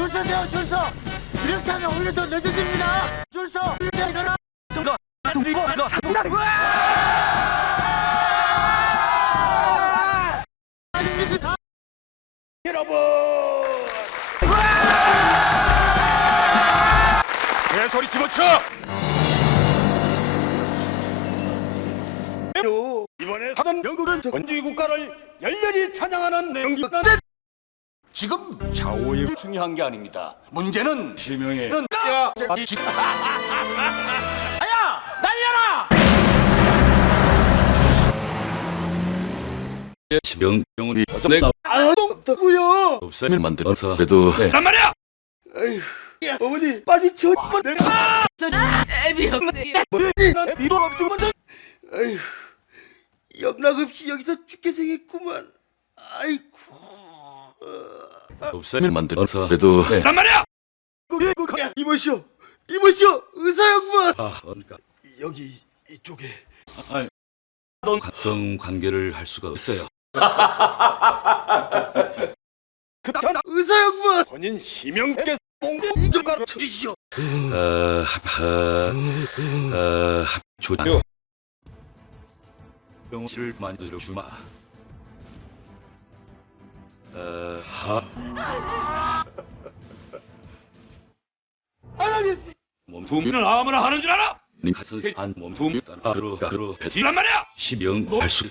줄 서세요 줄 서. 이렇게 하면 오히려 더 늦어집니다. 줄 서. 일어나. 좀더 중리고 이거 사분다리 아닙니다. 다 여러분 개소리 집어쳐 이번에 하던 영국은 권주의 국가를 열렬히 찬양하는 내용기는 지금 좌우의 중요한 게 아닙니다. 문제는 지명의 야, 지- 아야, 날려라! 지명병원이 와서 내가 아동더구요? 없애를 만들어서 그래도 네. 란 말이야! 에휴 야, 어머니 빨리 저 내가 난 비도 없지 먼저 에휴 영락 없이 여기서 죽게 생겼구만. 아이고 없애를 만들어서 그래도 네. 란 말이야! 야, 이보시오. 이보시오. 의사 양반. 아, 그러니까. 여기 이쪽에. 성 관계를 할 수가 없어요. 그전 의사 양반. 본인 시명에게 몽고 이쪽가로 쳐주시오. 어, 합하, 어, 합, 조장. 병실을 만들어 주마. 어, 하. 몸통이는 아무나 하는 줄 알아? 가서 한 몸통 따로 따로 지란 말이야 시명 할수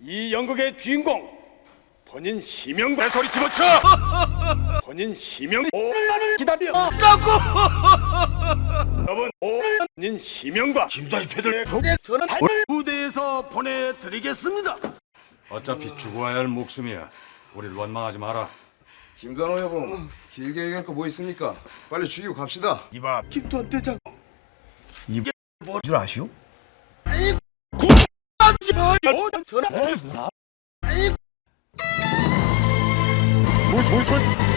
이 연극의 주인공 본인 시명 배소리 집어쳐 본인 시명 오늘 나를 기다려 까고 여러분 본인 시명과 김다희 패들의 독에 저는 을 무대에서 보내드리겠습니다 어차피 죽어야 할 목숨이야. 우릴 원망하지 마라. 김단호 여보 길게 얘기할 거 뭐 있습니까? 빨리 죽이고 갑시다 이봐 김도한 대장 이게 뭐줄 아시오? 고지 마 전화 무슨 무슨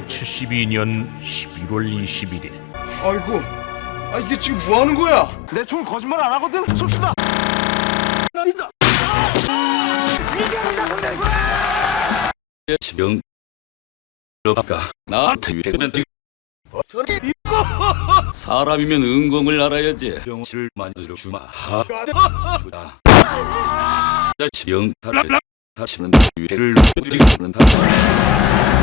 (1972년 11월 21일) 아이고 아 이게 지금 뭐 하는 거야? 내 총 거짓말 안 하거든. 쏩시다. 아니다 시명. 그러니까 나한테 위에는 저는 사람이면 은공을 알아야지. 병실을 만들어 주마. 하. 주다. 자시명 다시는 위를 뿌리는 다.